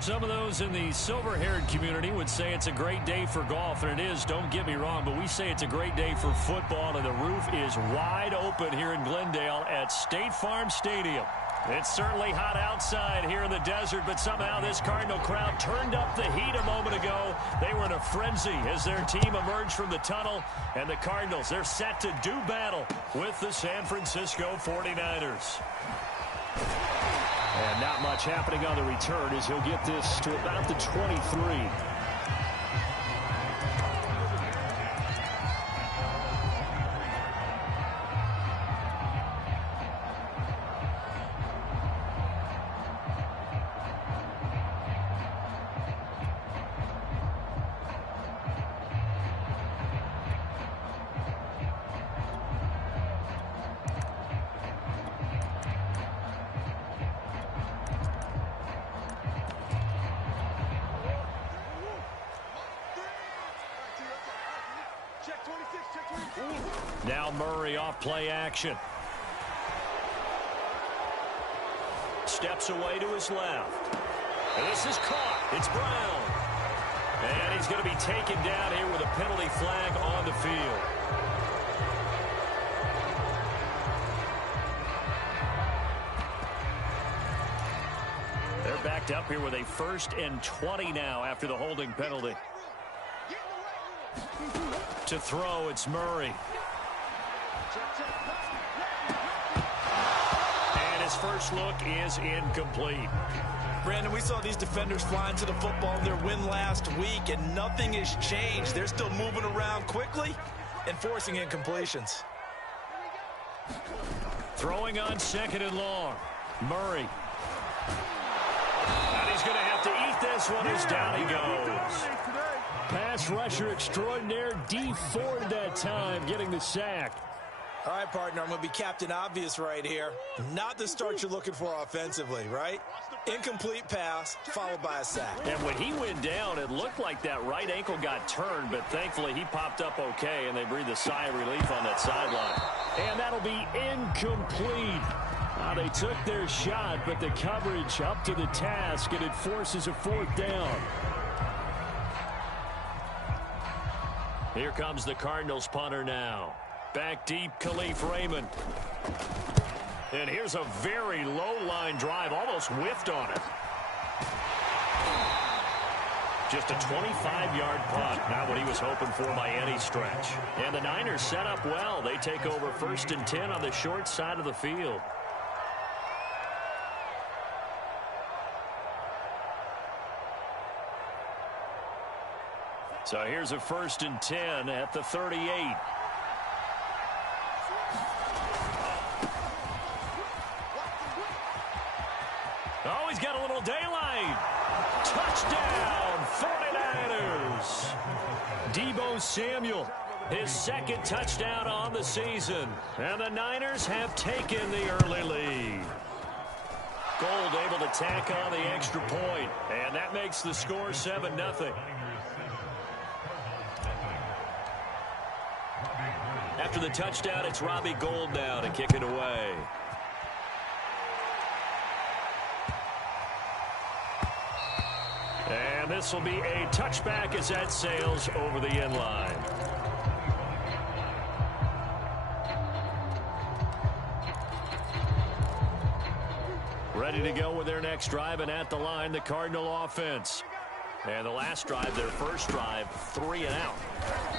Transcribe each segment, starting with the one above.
Some of those in the silver-haired community would say it's a great day for golf, and it is, don't get me wrong, but we say it's a great day for football, and the roof is wide open here in Glendale at State Farm Stadium. It's certainly hot outside here in the desert, but somehow this Cardinal crowd turned up the heat a moment ago. They were in a frenzy as their team emerged from the tunnel, and the Cardinals, they're set to do battle with the San Francisco 49ers. And not much happening on the return as he'll get this to about the 23. Now Murray off play action. Steps away to his left. And this is caught. It's Brown. And he's going to be taken down here with a penalty flag on the field. They're backed up here with a 1st and 20 now after the holding penalty. To throw, it's Murray. And his first look is incomplete. Brandon, we saw these defenders flying to the football in their win last week, and nothing has changed. They're still moving around quickly and forcing incompletions. Throwing on 2nd and long. Murray. And he's going to have to eat this one as down he goes. Pass rusher extraordinaire, D Ford that time, getting the sack. All right, partner, I'm going to be Captain Obvious right here. Not the start you're looking for offensively, right? Incomplete pass, followed by a sack. And when he went down, it looked like that right ankle got turned, but thankfully he popped up okay, and they breathed a sigh of relief on that sideline. And that'll be incomplete. Now, they took their shot, but the coverage up to the task, and it forces a 4th down. Here comes the Cardinals punter now. Back deep, Khalif Raymond. And here's a very low line drive, almost whiffed on it. Just a 25-yard punt, not what he was hoping for by any stretch. And the Niners set up well. They take over 1st and 10 on the short side of the field. So here's a 1st and 10 at the 38. Oh, he's got a little daylight. Touchdown, 49ers. Deebo Samuel, his 2nd touchdown on the season. And the Niners have taken the early lead. Gold able to tack on the extra point, and that makes the score 7-0. After the touchdown, it's Robbie Gould now to kick it away. And this will be a touchback as that sails over the end line. Ready to go with their next drive, and at the line, the Cardinal offense. And the last drive, their first drive, 3 and out.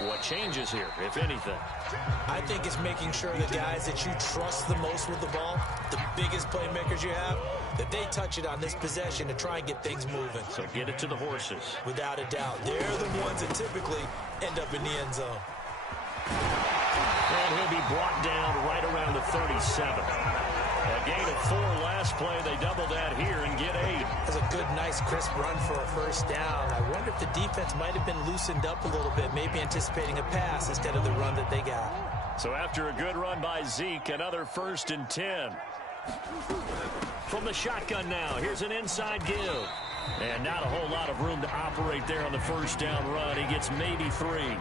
What changes here, if anything? I think it's making sure the guys that you trust the most with the ball, the biggest playmakers you have, that they touch it on this possession to try and get things moving. So get it to the horses. Without a doubt. They're the ones that typically end up in the end zone. And he'll be brought down right around the 37. A gain of 4 last play. They double that here and get 8. That's a good, nice, crisp run for a 1st down. I wonder if the defense might have been loosened up a little bit, maybe anticipating a pass instead of the run that they got. So after a good run by Zeke, another 1st and 10. From the shotgun now, here's an inside give. And not a whole lot of room to operate there on the 1st down run. He gets maybe 3.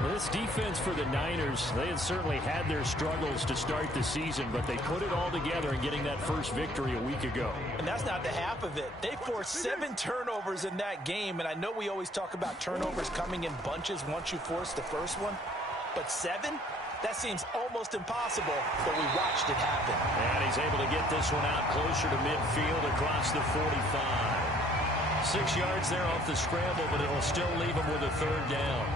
This defense for the Niners, they had certainly had their struggles to start the season, but they put it all together in getting that first victory a week ago. And that's not the half of it. They forced 7 turnovers in that game, and I know we always talk about turnovers coming in bunches once you force the first one, but 7? That seems almost impossible, but we watched it happen. And he's able to get this one out closer to midfield across the 45. 6 yards there off the scramble, but it'll still leave him with a third down.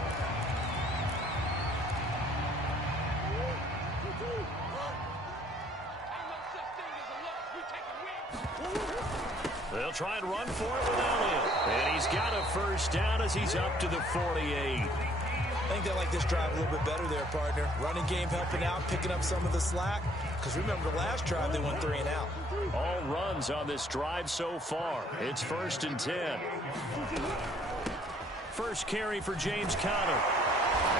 They'll try and run for it with Elliott. And he's got a first down as he's up to the 48. I think they like this drive a little bit better there, partner. Running game helping out, picking up some of the slack. Because remember, the last drive, they went 3 and out. All runs on this drive so far. It's 1st and 10. First carry for James Conner.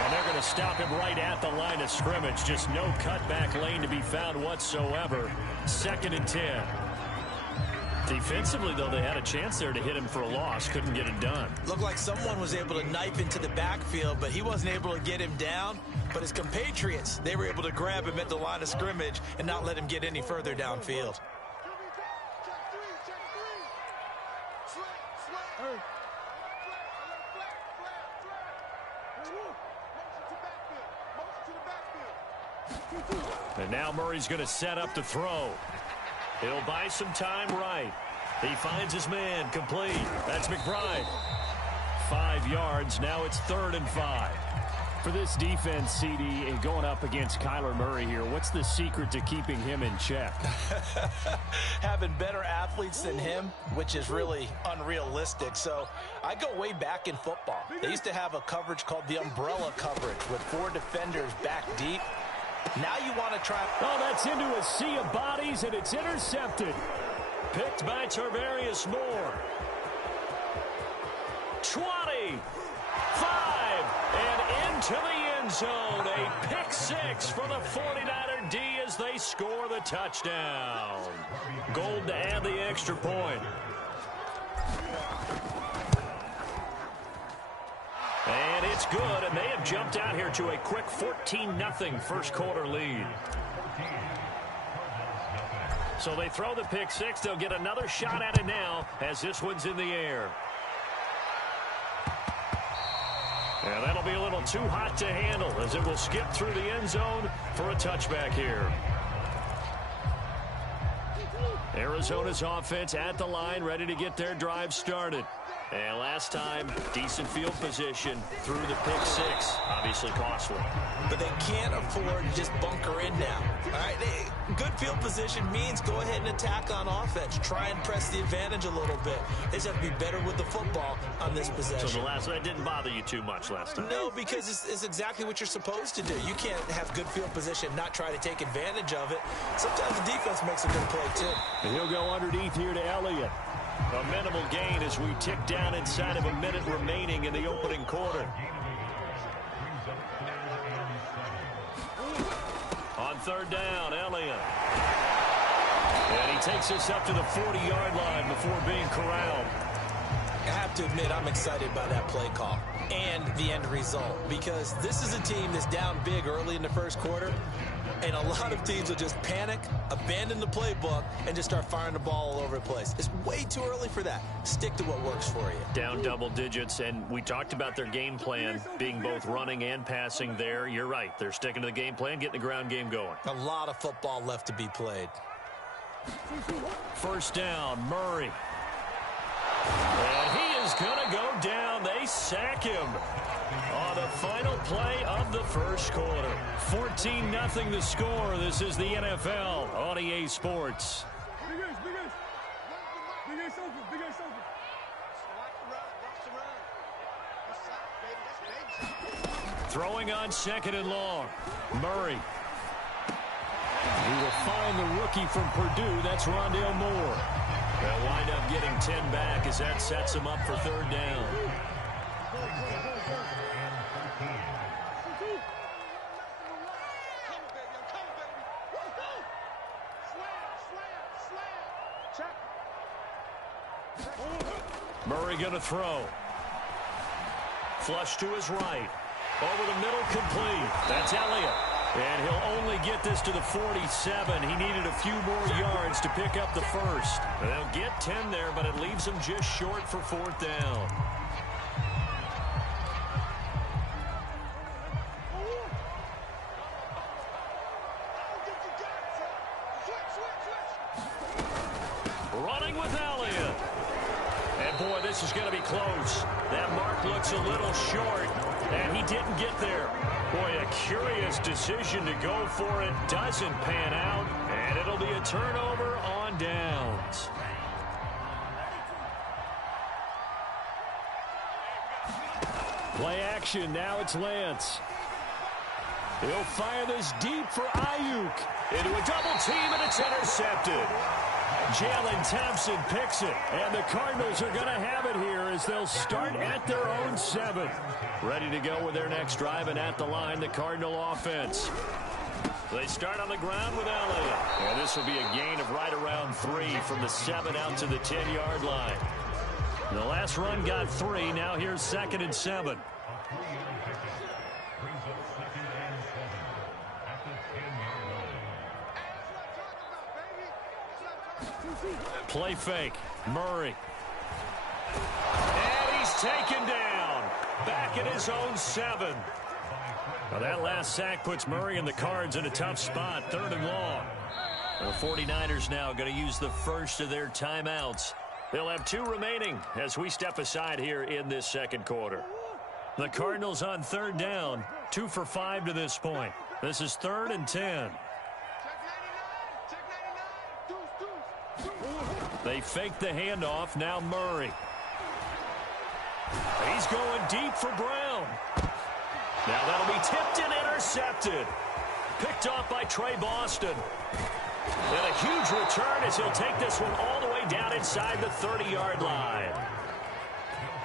And they're going to stop him right at the line of scrimmage. Just no cutback lane to be found whatsoever. 2nd and 10. Defensively, though, they had a chance there to hit him for a loss. Couldn't get it done. Looked like someone was able to knife into the backfield, but he wasn't able to get him down. But his compatriots, they were able to grab him at the line of scrimmage and not let him get any further downfield. And now Murray's going to set up to throw. He'll buy some time right. He finds his man complete. That's McBride. 5 yards. Now it's 3rd and 5. For this defense, CD, going up against Kyler Murray here, what's the secret to keeping him in check? Having better athletes than him, which is really unrealistic. So I go way back in football. They used to have a coverage called the umbrella coverage with 4 defenders back deep. Now you want to try. Oh, that's into a sea of bodies, and it's intercepted. Picked by Tarvarius Moore. 20, 5, and into the end zone. A pick 6 for the 49er D as they score the touchdown. Gold to add the extra point. And it's good, and they have jumped out here to a quick 14-0 first quarter lead. So they throw the pick 6. They'll get another shot at it now as this one's in the air. And that'll be a little too hot to handle as it will skip through the end zone for a touchback here. Arizona's offense at the line, ready to get their drive started. And last time, decent field position through the pick 6. Obviously costly. But they can't afford to just bunker in now. All right, good field position means go ahead and attack on offense. Try and press the advantage a little bit. They just have to be better with the football on this possession. So that didn't bother you too much last time? No, because it's exactly what you're supposed to do. You can't have good field position, not try to take advantage of it. Sometimes the defense makes a good play, too. And he'll go underneath here to Elliott. A minimal gain as we tick down inside of a minute remaining in the opening quarter. On 3rd down, Elliott. And he takes us up to the 40-yard line before being corralled. I have to admit, I'm excited by that play call and the end result, because this is a team that's down big early in the first quarter, and a lot of teams will just panic, abandon the playbook, and just start firing the ball all over the place. It's way too early for that. Stick to what works for you. Down double digits, and we talked about their game plan being both running and passing there. You're right. They're sticking to the game plan, getting the ground game going. A lot of football left to be played. 1st down, Murray. And he is going to go down. They sack him on the final play of the first quarter. 14-0 the score. This is the NFL on EA Sports. Throwing on 2nd and long. Murray. He will find the rookie from Purdue. That's Rondale Moore. They'll wind up getting 10 back as that sets him up for 3rd down. Murray going to throw. Flush to his right. Over the middle, complete. That's Elliott. And he'll only get this to the 47. He needed a few more yards to pick up the first. They'll get 10 there, but it leaves them just short for fourth down. Running with Elliott. And, boy, this is going to be close. That mark looks a little short, and he didn't get there. Boy, a curious decision to go for it. Doesn't pan out, and it'll be a turnover on downs. Play action. Now it's Lance. He'll fire this deep for Ayuk. Into a double team, and it's intercepted. Jalen Thompson picks it, and the Cardinals are going to have it here as they'll start at their own 7. Ready to go with their next drive, and at the line, the Cardinal offense. They start on the ground with Elliott. And this will be a gain of right around 3 from the 7 out to the 10-yard line. The last run got 3. Now here's 2nd and 7. Play fake. Murray. And he's taken down. Back at his own 7. Now that last sack puts Murray and the Cards in a tough spot. 3rd and long. The 49ers now going to use the first of their timeouts. They'll have 2 remaining as we step aside here in this second quarter. The Cardinals on 3rd down. 2 for 5 to this point. This is 3rd and 10. They fake the handoff. Now Murray. He's going deep for Brown. Now that'll be tipped and intercepted. Picked off by Trey Boston. And a huge return as he'll take this one all the way down inside the 30-yard line.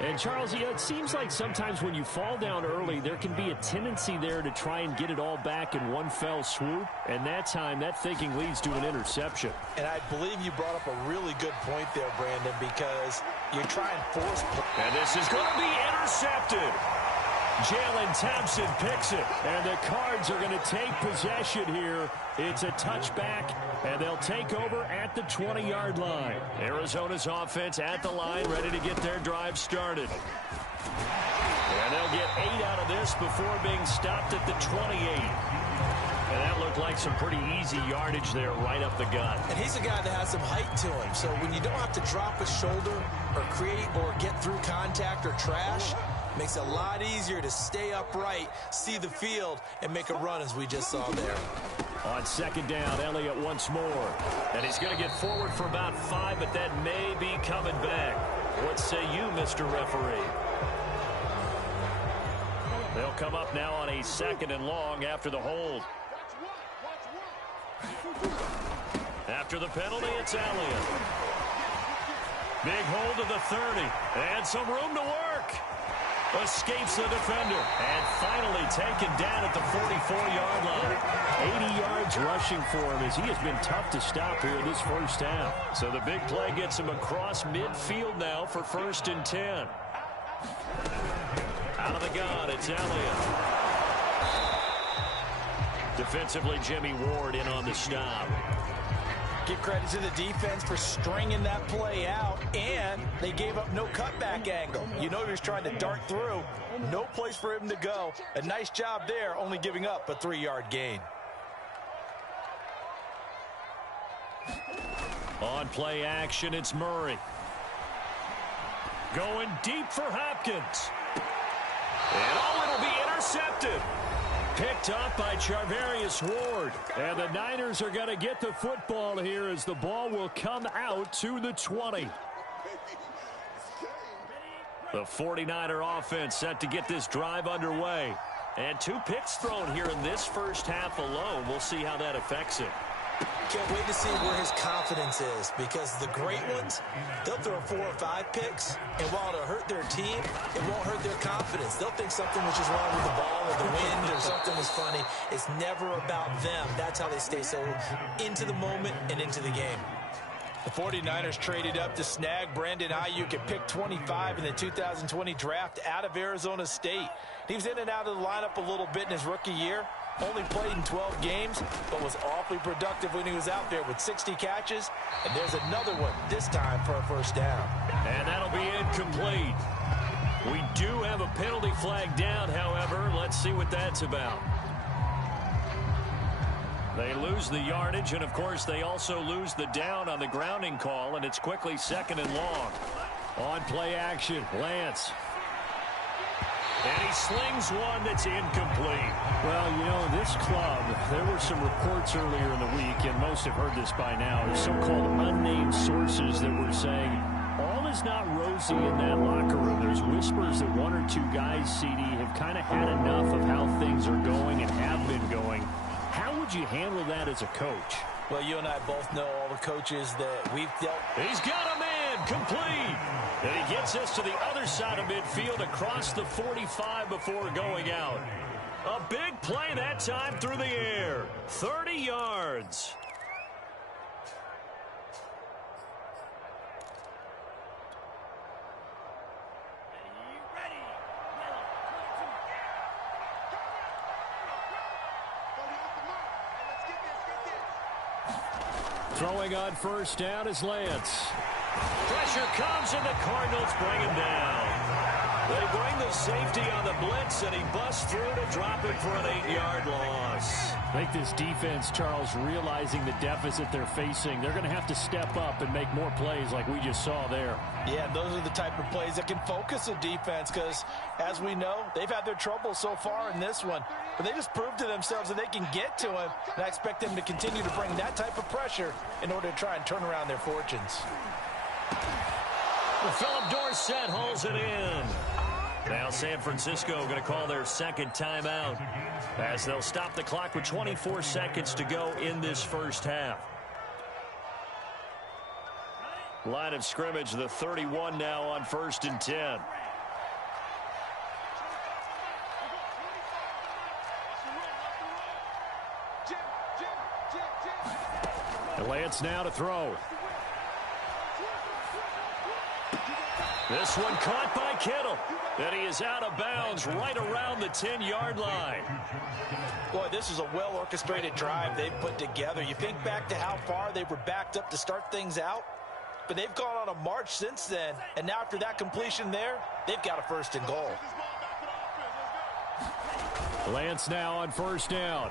And, Charles, it seems like sometimes when you fall down early, there can be a tendency there to try and get it all back in one fell swoop. And that time, that thinking leads to an interception. And I believe you brought up a really good point there, Brandon, because you're trying to force. And this is going to be intercepted. Jalen Thompson picks it, and the Cards are going to take possession here. It's a touchback, and they'll take over at the 20-yard line. Arizona's offense at the line, ready to get their drive started. And they'll get 8 out of this before being stopped at the 28. And that looked like some pretty easy yardage there right up the gut. And he's a guy that has some height to him, so when you don't have to drop a shoulder or create or get through contact or trash, makes it a lot easier to stay upright, see the field, and make a run as we just saw there. On 2nd down, Elliott once more. And he's going to get forward for about 5, but that may be coming back. What say you, Mr. Referee? They'll come up now on a 2nd and long after the hold. After the penalty, it's Elliott. Big hold of the 30. And some room to work. Escapes the defender. And finally taken down at the 44-yard line. 80 yards rushing for him as he has been tough to stop here in this first half. So the big play gets him across midfield now for 1st and 10. Out of the gun, it's Elliott. Defensively, Jimmy Ward in on the stop. Give credit to the defense for stringing that play out, and they gave up no cutback angle. You know he was trying to dart through. No place for him to go. A nice job there, only giving up a 3-yard gain. On play action, it's Murray. Going deep for Hopkins. And it'll be intercepted. Picked up by Charvarius Ward. And the Niners are going to get the football here as the ball will come out to the 20. The 49er offense set to get this drive underway. And 2 picks thrown here in this first half alone. We'll see how that affects it. Can't wait to see where his confidence is, because the great ones, they'll throw 4 or 5 picks, and while it'll hurt their team, it won't hurt their confidence. They'll think something was just wrong with the ball or the wind or something was funny. It's never about them. That's how they stay so into the moment and into the game. The 49ers traded up to snag Brandon Ayuk at pick 25 in the 2020 draft out of Arizona State. He was in and out of the lineup a little bit in his rookie year. Only played in 12 games, but was awfully productive when he was out there with 60 catches. And there's another one, this time for a first down. And that'll be incomplete. We do have a penalty flag down, however. Let's see what that's about. They lose the yardage, and, of course, they also lose the down on the grounding call, and it's quickly 2nd and long. On play action, Lance. And he slings one that's incomplete. Well, you know, this club, there were some reports earlier in the week, and most have heard this by now, so-called unnamed sources that were saying all is not rosy in that locker room. There's whispers that one or two guys, CD, have kind of had enough of how things are going and have been going. How would you handle that as a coach? Well, you and I both know all the coaches that we've dealt. He's got a man, complete. And he gets us to the other side of midfield across the 45 before going out. A big play that time through the air. 30 yards. Throwing on first down is Lance. Pressure comes, and the Cardinals bring him down. They bring the safety on the blitz, and he busts through to drop it for an 8-yard loss. I think this defense, Charles, realizing the deficit they're facing, they're going to have to step up and make more plays like we just saw there. Yeah, those are the type of plays that can focus a defense because, as we know, they've had their trouble so far in this one. But they just proved to themselves that they can get to him, and I expect them to continue to bring that type of pressure in order to try and turn around their fortunes. Well, Philip Dorsett hauls it in. Now San Francisco going to call their second timeout as they'll stop the clock with 24 seconds to go in this first half. Line of scrimmage, the 31 now on 1st and 10. Lance now to throw. This one caught by Kittle. And he is out of bounds right around the 10-yard line. Boy, this is a well-orchestrated drive they've put together. You think back to how far they were backed up to start things out, but they've gone on a march since then. And now after that completion there, they've got a 1st and goal. Lance now on first down.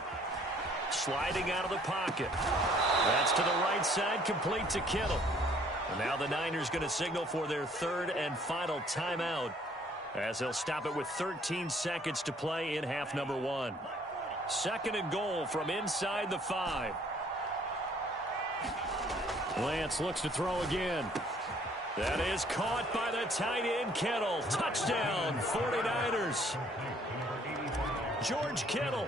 Sliding out of the pocket. That's to the right side, complete to Kittle. And now the Niners going to signal for their 3rd and final timeout as they'll stop it with 13 seconds to play in half number 1. 2nd and goal from inside the 5. Lance looks to throw again. That is caught by the tight end Kittle. Touchdown, 49ers. George Kittle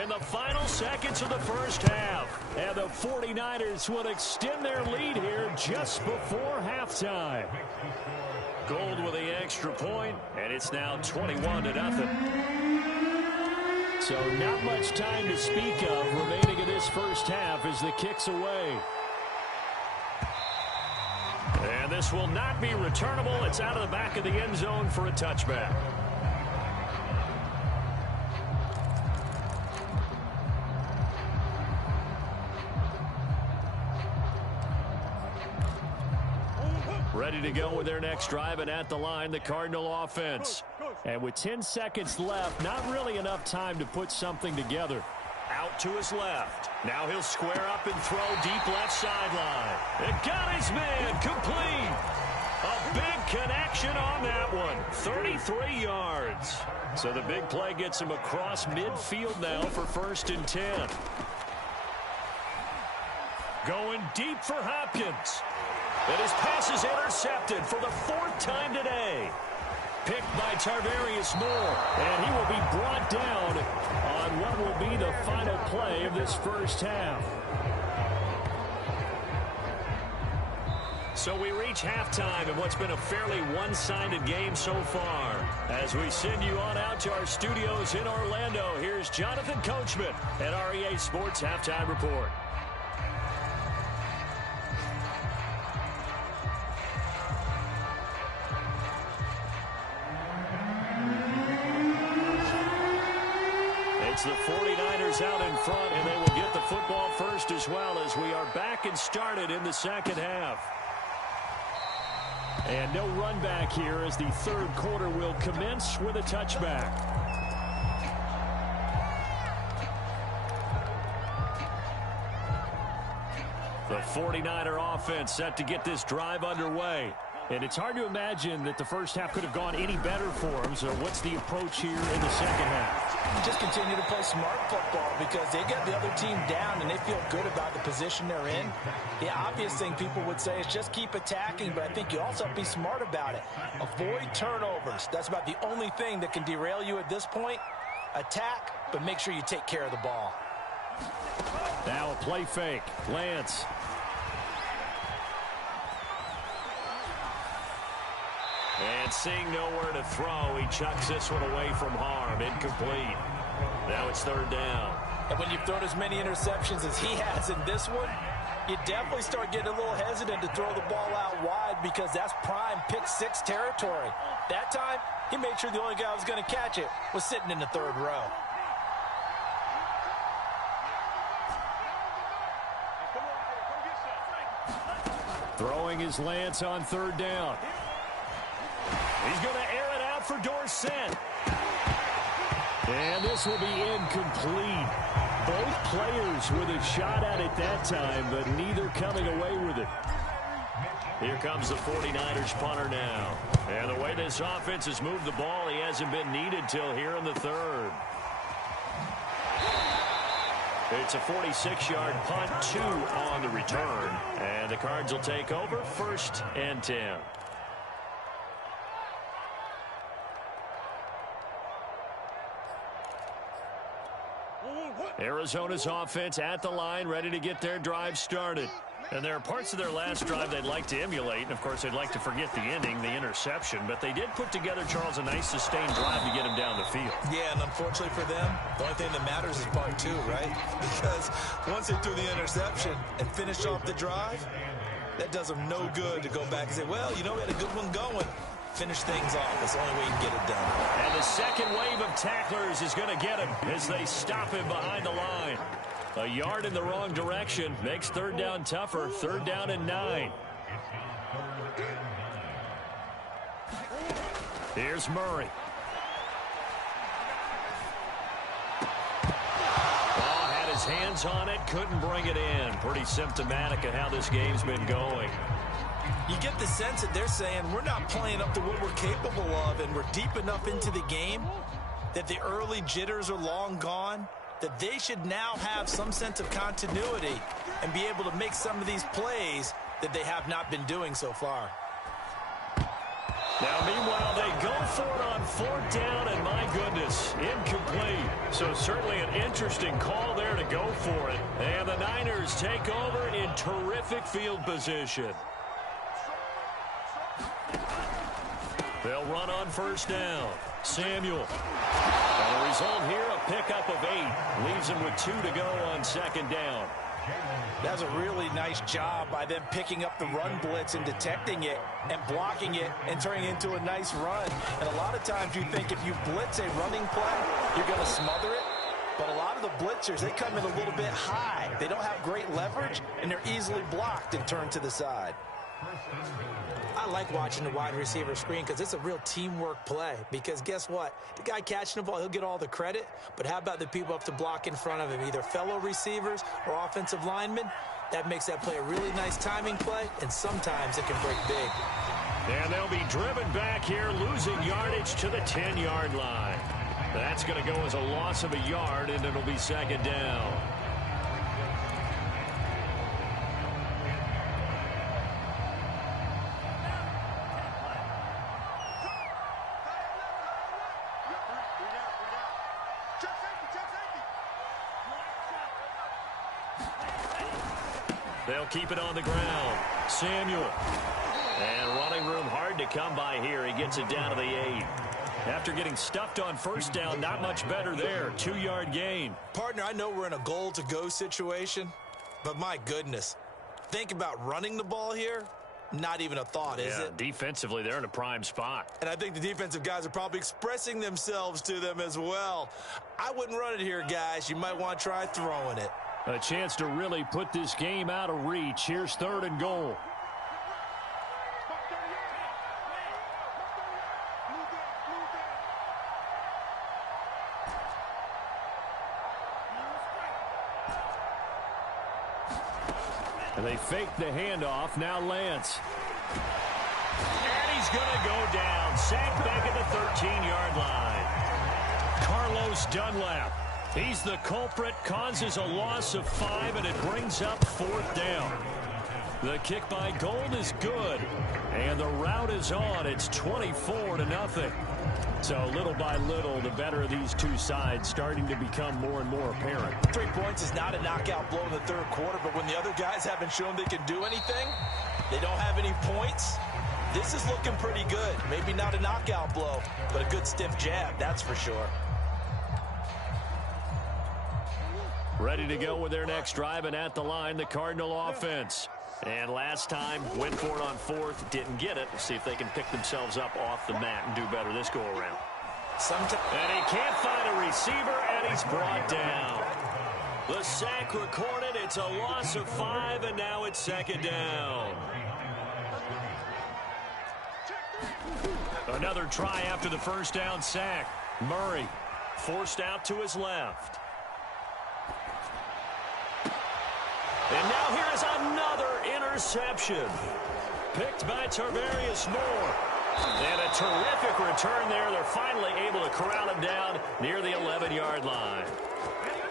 in the final seconds of the first half. And the 49ers will extend their lead here just before halftime. Gold with the extra point, and it's now 21-0. So not much time to speak of remaining in this first half as the kick's away. And this will not be returnable. It's out of the back of the end zone for a touchback. Ready to go with their next drive, and at the line, the Cardinal offense. And with 10 seconds left, not really enough time to put something together. Out to his left. Now he'll square up and throw deep left sideline. And got his man complete. A big connection on that one. 33 yards. So the big play gets him across midfield now for 1st and 10. Going deep for Hopkins. And his pass is intercepted for the 4th time today. Picked by Tarvarius Moore. And he will be brought down on what will be the final play of this first half. So we reach halftime in what's been a fairly one-sided game so far. As we send you on out to our studios in Orlando, here's Jonathan Coachman at REA Sports Halftime Report. The 49ers out in front, and they will get the football first as well as we are back and started in the second half. And no run back here as the third quarter will commence with a touchback. The 49er offense set to get this drive underway. And it's hard to imagine that the first half could have gone any better for them. So what's the approach here in the second half? Just continue to play smart football because they get the other team down and they feel good about the position they're in. The obvious thing people would say is just keep attacking, but I think you also have to be smart about it. Avoid turnovers. That's about the only thing that can derail you at this point. Attack, but make sure you take care of the ball. Now a play fake. Lance. And seeing nowhere to throw, he chucks this one away from harm. Incomplete. Now it's third down. And when you've thrown as many interceptions as he has in this one, you definitely start getting a little hesitant to throw the ball out wide because that's prime pick six territory. That time, he made sure the only guy who was going to catch it was sitting in the third row. Throwing his Lance on third down. He's going to air it out for Dorsett. And this will be incomplete. Both players with a shot at it that time, but neither coming away with it. Here comes the 49ers punter now. And the way this offense has moved the ball, he hasn't been needed till here in the third. It's a 46-yard punt, 2 on the return. And the Cards will take over, 1st and 10. Arizona's offense at the line, ready to get their drive started. And there are parts of their last drive they'd like to emulate. And, of course, they'd like to forget the ending, the interception. But they did put together, Charles, a nice sustained drive to get him down the field. Yeah, and unfortunately for them, the only thing that matters is part 2, right? Because once they threw the interception and finished off the drive, that does them no good to go back and say, well, you know, we had a good one going. Finish things off. That's the only way you can get it done. And the second wave of tacklers is going to get him as they stop him behind the line. A yard in the wrong direction makes third down tougher. 3rd down and 9. Here's Murray. Oh, had his hands on it, couldn't bring it in. Pretty symptomatic of how this game's been going. You get the sense that they're saying we're not playing up to what we're capable of, and we're deep enough into the game that the early jitters are long gone, that they should now have some sense of continuity and be able to make some of these plays that they have not been doing so far. Now, meanwhile, they go for it on 4th down, and my goodness, incomplete. So certainly an interesting call there to go for it. And the Niners take over in terrific field position. They'll run on 1st down. Samuel. And the result here, a pickup of 8. Leaves him with 2 to go on 2nd down. That's a really nice job by them picking up the run blitz and detecting it and blocking it and turning it into a nice run. And a lot of times you think if you blitz a running play, you're going to smother it. But a lot of the blitzers, they come in a little bit high. They don't have great leverage, and they're easily blocked and turned to the side. I like watching the wide receiver screen because it's a real teamwork play. Because guess what? The guy catching the ball, he'll get all the credit. But how about the people up to block in front of him, either fellow receivers or offensive linemen? That makes that play a really nice timing play, and sometimes it can break big. And they'll be driven back here, losing yardage to the 10-yard line. That's going to go as a loss of a yard, and it'll be 2nd down. They'll keep it on the ground. Samuel. And running room hard to come by here. He gets it down to the 8. After getting stuffed on 1st down, not much better there. 2-yard gain. Partner, I know we're in a goal-to-go situation, but my goodness, think about running the ball here. Not even a thought, is it? Defensively, they're in a prime spot. And I think the defensive guys are probably expressing themselves to them as well. I wouldn't run it here, guys. You might want to try throwing it. A chance to really put this game out of reach. Here's 3rd and goal. And they fake the handoff. Now Lance. And he's going to go down. Sacked back at the 13-yard line. Carlos Dunlap. He's the culprit. Causes a loss of 5, and it brings up 4th down. The kick by Gold is good. And the route is on. It's 24-0. So little by little, the better of these two sides starting to become more and more apparent. 3 points is not a knockout blow in the 3rd quarter, but when the other guys haven't shown they can do anything, they don't have any points, this is looking pretty good. Maybe not a knockout blow, but a good stiff jab, that's for sure. Ready to go with their next drive, and at the line, the Cardinal offense. And last time, went for it on 4th, didn't get it. We'll see if they can pick themselves up off the mat and do better this go-around. And he can't find a receiver, and he's brought down. The sack recorded. It's a loss of 5, and now it's 2nd down. Another try after the 1st down sack. Murray forced out to his left. And now here is another interception. Picked by Tarvarius Moore. And a terrific return there. They're finally able to corral him down near the 11-yard line.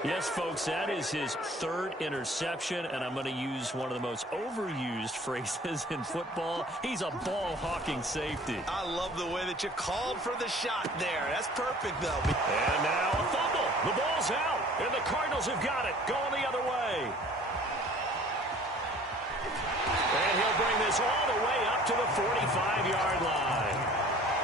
Yes, folks, that is his 3rd interception, and I'm going to use one of the most overused phrases in football. He's a ball-hawking safety. I love the way that you called for the shot there. That's perfect, though. And now a fumble. The ball's out, and the Cardinals have got it. Going the other way. And he'll bring this all the way up to the 45-yard line.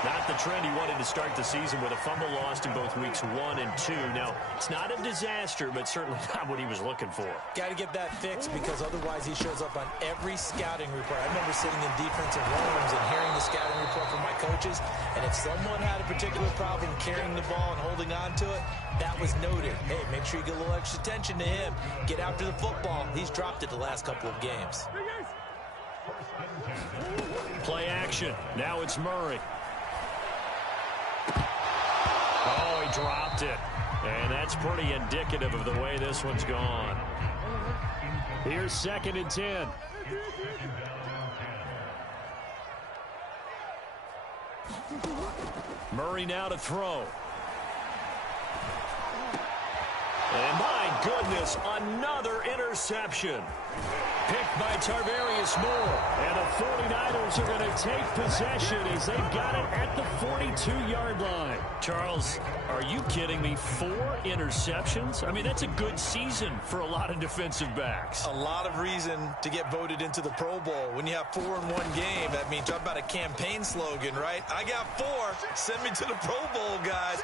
Not the trend he wanted to start the season with a fumble lost in both weeks 1 and 2. Now, it's not a disaster, but certainly not what he was looking for. Got to get that fixed because otherwise he shows up on every scouting report. I remember sitting in defensive rooms and hearing the scouting report from my coaches, and if someone had a particular problem carrying the ball and holding on to it, that was noted. Hey, make sure you get a little extra attention to him. Get after the football. He's dropped it the last couple of games. Play action. Now it's Murray. Oh, he dropped it. And that's pretty indicative of the way this one's gone. Here's 2nd and 10. Murray now to throw. And my goodness, another interception. Picked by Tarvarius Moore. And the 49ers are going to take possession as they've got it at the 42-yard line. Charles, are you kidding me? 4 interceptions? I mean, that's a good season for a lot of defensive backs. A lot of reason to get voted into the Pro Bowl. When you have 4 in one game, that means talk about a campaign slogan, right? I got 4. Send me to the Pro Bowl, guys.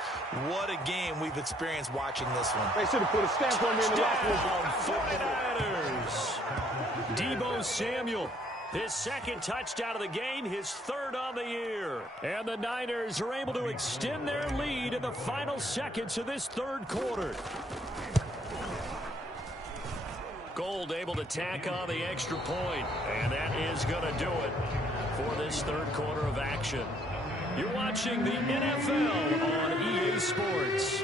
What a game we've experienced watching this one. They should have put a stamp on me in the locker room. 49ers. Deebo Samuel, his 2nd touchdown of the game, his 3rd on the year. And the Niners are able to extend their lead in the final seconds of this 3rd quarter. Gold able to tack on the extra point, and that is going to do it for this 3rd quarter of action. You're watching the NFL on EA Sports.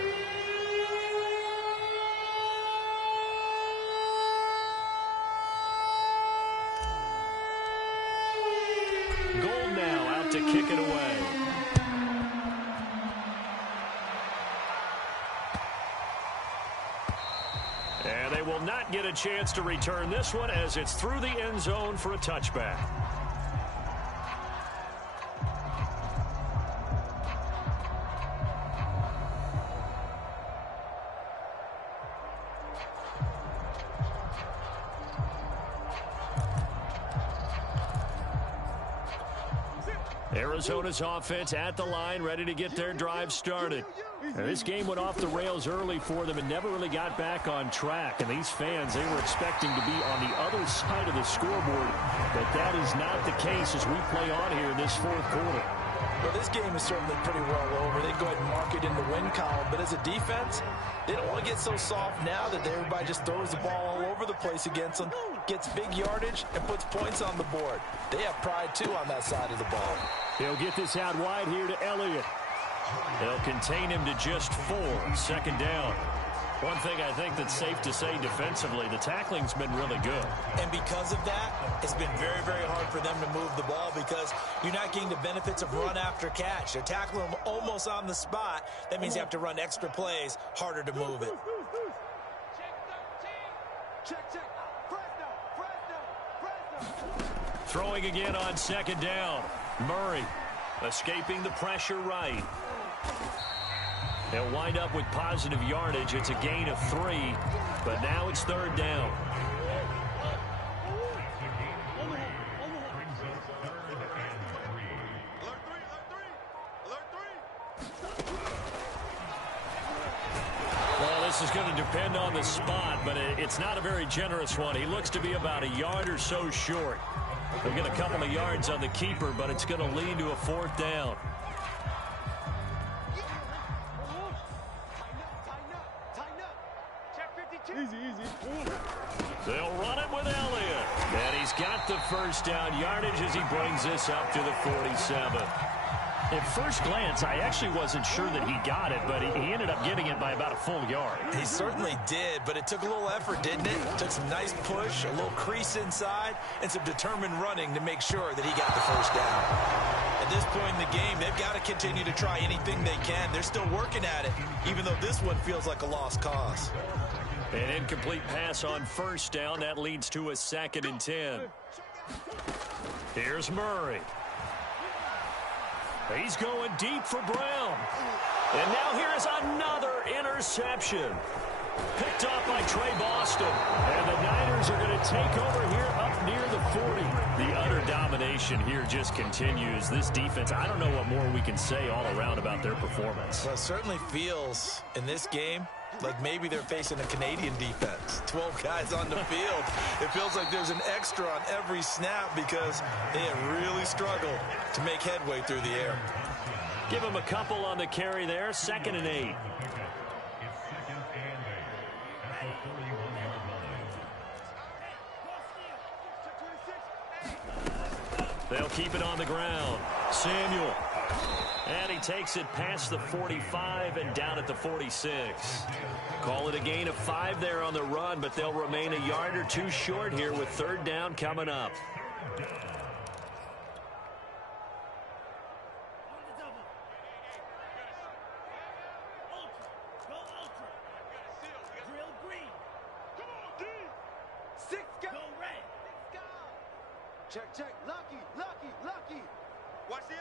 Gold now out to kick it away. And they will not get a chance to return this one as it's through the end zone for a touchback. Arizona's offense at the line, ready to get their drive started. Now, this game went off the rails early for them and never really got back on track. And these fans, they were expecting to be on the other side of the scoreboard. But that is not the case as we play on here in this fourth quarter. Well, this game is certainly pretty well over. They go ahead and mark it in the win column. But as a defense, they don't want to get so soft now that everybody just throws the ball all over the place against them, gets big yardage, and puts points on the board. They have pride, too, on that side of the ball. He'll get this out wide here to Elliott. They'll contain him to just 4. Second down. One thing I think that's safe to say defensively, the tackling's been really good. And because of that, it's been very, very hard for them to move the ball because you're not getting the benefits of run after catch. They're tackling them almost on the spot. That means you have to run extra plays, harder to move it. Throwing again on second down. Murray escaping the pressure right. They'll wind up with positive yardage. It's a gain of 3, but now it's third down. Well, this is going to depend on the spot, but it's not a very generous one. He looks to be about a yard or so short. They'll get a couple of yards on the keeper, but it's going to lead to a fourth down. They'll run it with Elliott. And he's got the first down yardage as he brings this up to the 47. At first glance, I actually wasn't sure that he got it, but he ended up getting it by about a full yard. He certainly did, but it took a little effort, didn't it? Took some nice push, a little crease inside, and some determined running to make sure that he got the first down. At this point in the game, they've got to continue to try anything they can. They're still working at it, even though this one feels like a lost cause. An incomplete pass on first down. That leads to a 2nd and 10. Here's Murray. He's going deep for Brown. And now here is another interception. Picked off by Trey Boston. And the Niners are going to take over here up near the 40. The utter domination here just continues. This defense, I don't know what more we can say all around about their performance. Well, it certainly feels in this game like maybe they're facing a Canadian defense. 12 guys on the field. It feels like there's an extra on every snap because they have really struggled to make headway through the air. Give him a couple on the carry there. 2nd and 8. They'll keep it on the ground. Samuel. And he takes it past the 45 and down at the 46. Call it a gain of 5 there on the run, but they'll remain a yard or 2 short here with third down coming up. Check. Lucky. Watch the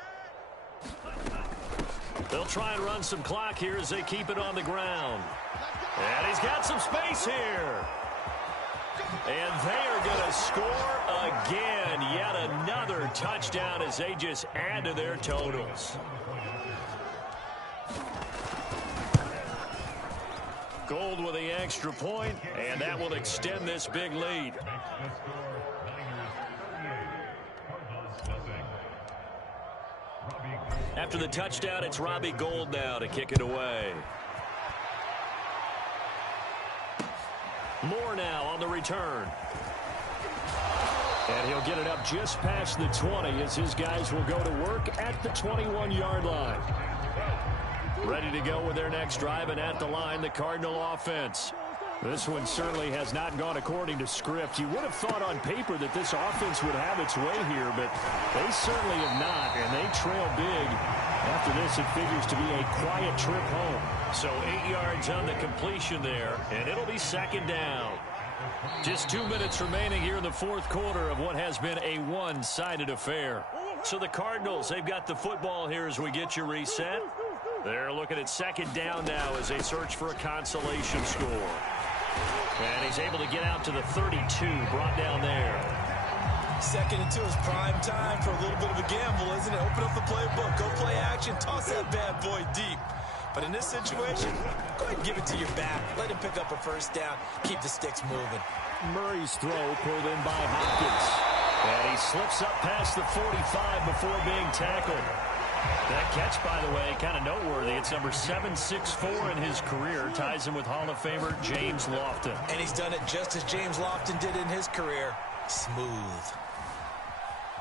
They'll try and run some clock here as they keep it on the ground. And he's got some space here. And they are going to score again. Yet another touchdown as they just add to their totals. Gold with the extra point, and that will extend this big lead. After the touchdown, it's Robbie Gould now to kick it away. Moore now on the return. And he'll get it up just past the 20 as his guys will go to work at the 21-yard line. Ready to go with their next drive, and at the line, the Cardinal offense. This one certainly has not gone according to script. You would have thought on paper that this offense would have its way here, but they certainly have not, and they trail big. After this, it figures to be a quiet trip home. So 8 yards on the completion there, and it'll be second down. Just 2 minutes remaining here in the fourth quarter of what has been a one-sided affair. So the Cardinals, they've got the football here as we get you reset. They're looking at second down now as they search for a consolation score. And he's able to get out to the 32, brought down there. 2nd and 2 is prime time for a little bit of a gamble, isn't it? Open up the playbook, go play action, toss that bad boy deep. But in this situation, go ahead and give it to your back. Let him pick up a first down. Keep the sticks moving. Murray's throw pulled in by Hopkins. And he slips up past the 45 before being tackled. That catch, by the way, kind of noteworthy. It's number 764 in his career. Ties him with Hall of Famer James Lofton. And he's done it just as James Lofton did in his career. Smooth.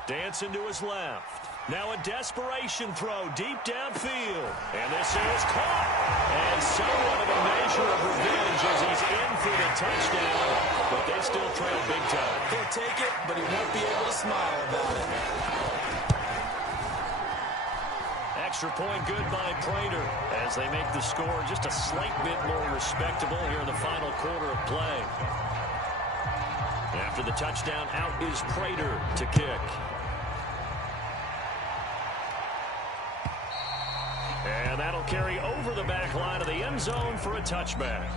Dancing to his left. Now a desperation throw deep downfield. And this is caught. And somewhat of a measure of revenge as he's in for the touchdown. But they still trail big time. He'll take it, but he won't be able to smile about it. Extra point good by Prater as they make the score just a slight bit more respectable here in the final quarter of play. After the touchdown, out is Prater to kick. And that'll carry over the back line of the end zone for a touchback.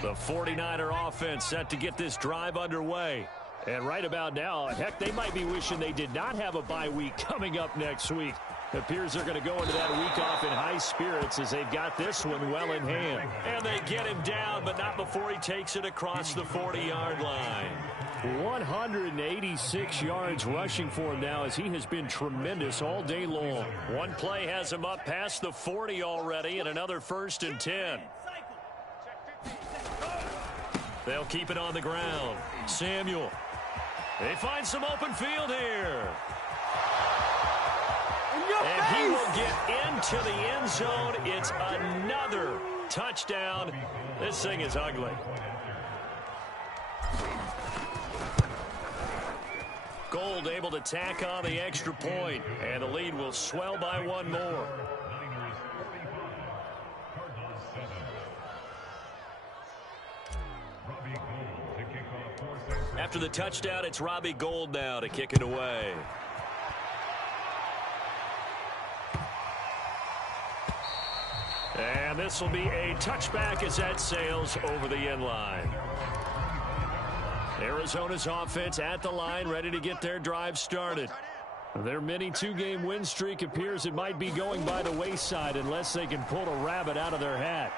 The 49er offense set to get this drive underway. And right about now, heck, they might be wishing they did not have a bye week coming up next week. It appears they're going to go into that week off in high spirits as they've got this one well in hand. And they get him down, but not before he takes it across the 40-yard line. 186 yards rushing for him now as he has been tremendous all day long. One play has him up past the 40 already and another 1st and 10. They'll keep it on the ground. Samuel. They find some open field here. And he will get into the end zone. It's another touchdown. This thing is ugly. Gold able to tack on the extra point, and the lead will swell by one more. After the touchdown, it's Robbie Gould now to kick it away. And this will be a touchback as that sails over the end line. Arizona's offense at the line, ready to get their drive started. Their mini two-game win streak appears it might be going by the wayside unless they can pull a rabbit out of their hat.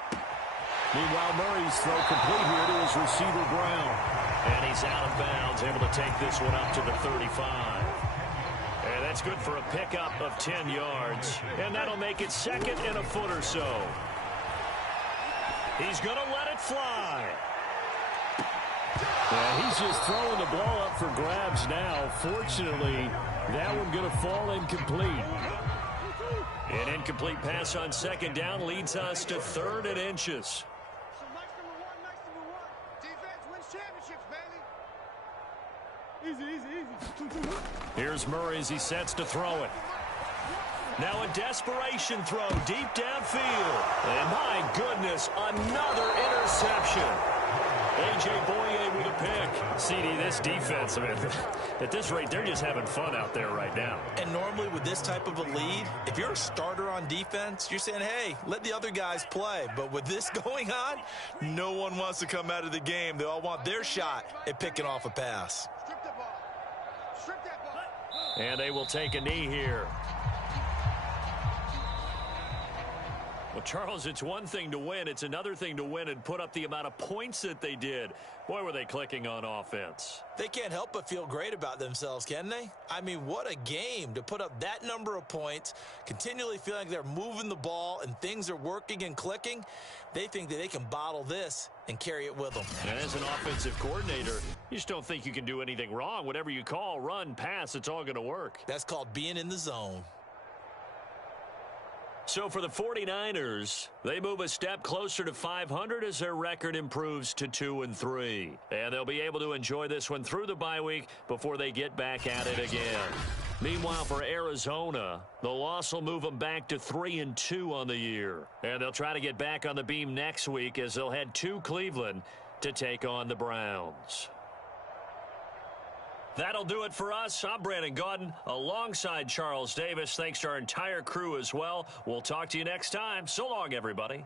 Meanwhile, Murray's throw complete here to his receiver, Brown. And he's out of bounds, able to take this one up to the 35. And that's good for a pickup of 10 yards. And that'll make it 2nd and a foot or so. He's going to let it fly. Yeah, he's just throwing the ball up for grabs now. Fortunately, that one going to fall incomplete. An incomplete pass on 2nd down leads us to 3rd and inches. Here's Murray as he sets to throw it. Now a desperation throw deep downfield. And my goodness, another interception. A.J. Boye with a pick. CD, this defense, I mean, at this rate, they're just having fun out there right now. And normally with this type of a lead, if you're a starter on defense, you're saying, hey, let the other guys play. But with this going on, no one wants to come out of the game. They all want their shot at picking off a pass. And they will take a knee here. Well, Charles, it's one thing to win. It's another thing to win and put up the amount of points that they did. Boy, were they clicking on offense. They can't help but feel great about themselves, can they? I mean, what a game to put up that number of points, continually feeling like they're moving the ball and things are working and clicking. They think that they can bottle this and carry it with them. And as an offensive coordinator, you just don't think you can do anything wrong. Whatever you call, run, pass, it's all going to work. That's called being in the zone. So for the 49ers, they move a step closer to 500 as their record improves to 2-3. And they'll be able to enjoy this one through the bye week before they get back at it again. Meanwhile, for Arizona, the loss will move them back to 3-2 on the year. And they'll try to get back on the beam next week as they'll head to Cleveland to take on the Browns. That'll do it for us. I'm Brandon Gaudin alongside Charles Davis. Thanks to our entire crew as well. We'll talk to you next time. So long, everybody.